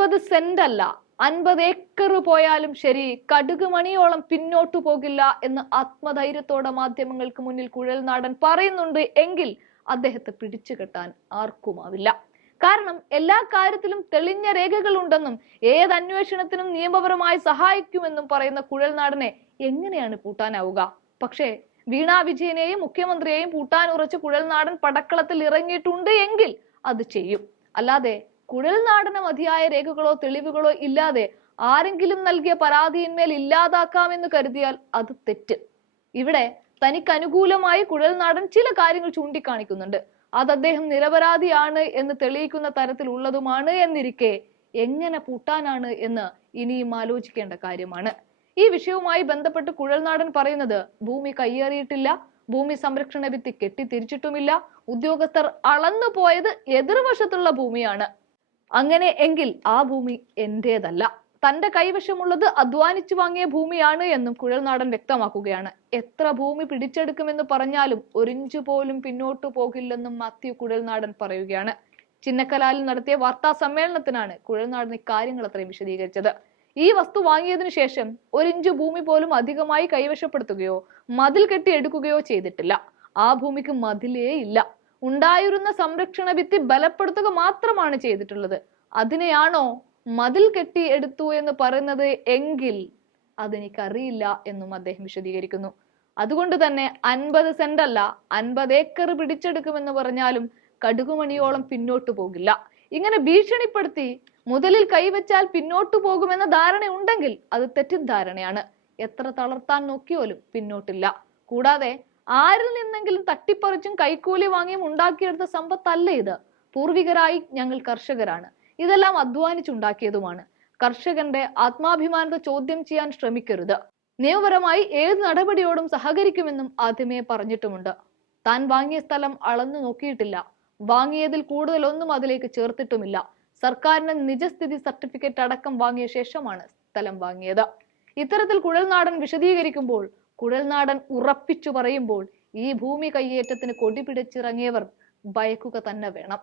50 saint അല്ല 50 acre പോയാലും ശരി കടുകുമണിയോളം പിന്നോട്ടു പോകില്ല എന്ന് ആത്മധൈര്യത്തോടെ മാധ്യമങ്ങൾക്ക് മുന്നിൽ കുഴൽനാടൻ പറയുന്നുണ്ട് എങ്കിൽ അദ്ദേഹത്തെ പിടിച്ചുകെട്ടാൻ ആർക്കുമാവില്ല. കാരണം എല്ലാ കാര്യത്തിലും തെളിഞ്ഞ രേഖകളുണ്ടെന്നും ഏത് അന്വേഷണത്തിനും നിയമപരമായി സഹായിക്കുമെന്നും പറയുന്ന കുഴൽനാടനെ എങ്ങനെയാണ് പൂട്ടാനാവുക? പക്ഷേ വീണ വിജയനെയും മുഖ്യമന്ത്രിയെയും പൂട്ടാൻ ഉറച്ച് കുഴൽനാടൻ പടക്കളത്തിൽ ഇറങ്ങിയിട്ടുണ്ട് എങ്കിൽ അത് ചെയ്യും. അല്ലാതെ കുഴൽനാടന് മതിയായ രേഖകളോ തെളിവുകളോ ഇല്ലാതെ ആരെങ്കിലും നൽകിയ പരാതിയിന്മേൽ ഇല്ലാതാക്കാമെന്ന് കരുതിയാൽ അത് തെറ്റ്. ഇവിടെ തനിക്ക് അനുകൂലമായി കുഴൽനാടൻ ചില കാര്യങ്ങൾ ചൂണ്ടിക്കാണിക്കുന്നുണ്ട്. അത് അദ്ദേഹം നിരപരാധിയാണ് എന്ന് തെളിയിക്കുന്ന തരത്തിലുള്ളതുമാണ് എന്നിരിക്കെ എങ്ങനെ പൂട്ടാനാണ് എന്ന് ഇനിയും ആലോചിക്കേണ്ട കാര്യമാണ്. ഈ വിഷയവുമായി ബന്ധപ്പെട്ട് കുഴൽനാടൻ പറയുന്നത് ഭൂമി കയ്യേറിയിട്ടില്ല, ഭൂമി സംരക്ഷണ ഭിത്തി കെട്ടി തിരിച്ചിട്ടുമില്ല, ഉദ്യോഗസ്ഥർ അളന്നു പോയത് എതിർവശത്തുള്ള ഭൂമിയാണ്. അങ്ങനെ എങ്കിൽ ആ ഭൂമി എന്റേതല്ല, തന്റെ കൈവശമുള്ളത് അധ്വാനിച്ചു വാങ്ങിയ ഭൂമിയാണ് എന്നും കുഴൽനാടൻ വ്യക്തമാക്കുകയാണ്. എത്ര ഭൂമി പിടിച്ചെടുക്കുമെന്ന് പറഞ്ഞാലും ഒരിഞ്ചു പോലും പിന്നോട്ടു പോകില്ലെന്നും മാത്യു കുഴൽനാടൻ പറയുകയാണ്. ചിന്നക്കലാലിൽ നടത്തിയ വാർത്താ സമ്മേളനത്തിനാണ് കുഴൽനാടൻ ഇക്കാര്യങ്ങൾ അത്രയും വിശദീകരിച്ചത്. ഈ വസ്തു വാങ്ങിയതിനു ശേഷം ഒരിഞ്ചു ഭൂമി പോലും അധികമായി കൈവശപ്പെടുത്തുകയോ മതിൽ കെട്ടിയെടുക്കുകയോ ചെയ്തിട്ടില്ല. ആ ഭൂമിക്ക് മതിലേ ഇല്ല. ഉണ്ടായിരുന്ന സംരക്ഷണ ഭിത്തി ബലപ്പെടുത്തുക മാത്രമാണ് ചെയ്തിട്ടുള്ളത്. അതിനെയാണോ മതിൽ കെട്ടി എടുത്തു എന്ന് പറയുന്നത് എങ്കിൽ അതെനിക്കറിയില്ല എന്നും അദ്ദേഹം വിശദീകരിക്കുന്നു. അതുകൊണ്ട് തന്നെ 50 സെന്റ് അല്ല 50 ഏക്കർ പിടിച്ചെടുക്കുമെന്ന് പറഞ്ഞാലും കടുകുമണിയോളം പിന്നോട്ടു പോകില്ല. ഇങ്ങനെ ഭീഷണിപ്പെടുത്തി മുതലിൽ കൈവച്ചാൽ പിന്നോട്ടു പോകുമെന്ന ധാരണ ഉണ്ടെങ്കിൽ അത് തെറ്റിദ്ധാരണയാണ്. എത്ര തളർത്താൻ നോക്കിയാലും പിന്നോട്ടില്ല. കൂടാതെ ആരിൽ നിന്നെങ്കിലും തട്ടിപ്പറിച്ചും കൈക്കൂലി വാങ്ങിയും ഉണ്ടാക്കിയെടുത്ത സമ്പത്തല്ല ഇത്. പൂർവികരായി ഞങ്ങൾ കർഷകരാണ്. ഇതെല്ലാം അധ്വാനിച്ചുണ്ടാക്കിയതുമാണ്. കർഷകന്റെ ആത്മാഭിമാനത്തെ ചോദ്യം ചെയ്യാൻ ശ്രമിക്കരുത്. നിയമപരമായി ഏത് നടപടിയോടും സഹകരിക്കുമെന്നും ആദ്യമേ പറഞ്ഞിട്ടുമുണ്ട്. താൻ വാങ്ങിയ സ്ഥലം അളന്നു നോക്കിയിട്ടില്ല. വാങ്ങിയതിൽ കൂടുതലൊന്നും അതിലേക്ക് ചേർത്തിട്ടുമില്ല. സർക്കാരിന്റെ നിജസ്ഥിതി സർട്ടിഫിക്കറ്റ് അടക്കം വാങ്ങിയ ശേഷമാണ് സ്ഥലം വാങ്ങിയത്. ഇത്തരത്തിൽ കുഴൽനാടൻ വിശദീകരിക്കുമ്പോൾ, കുഴൽനാടൻ ഉറപ്പിച്ചു പറയുമ്പോൾ ഈ ഭൂമി കയ്യേറ്റത്തിന് കൊടി പിടിച്ചിറങ്ങിയവർ ഭയക്കുക തന്നെ വേണം.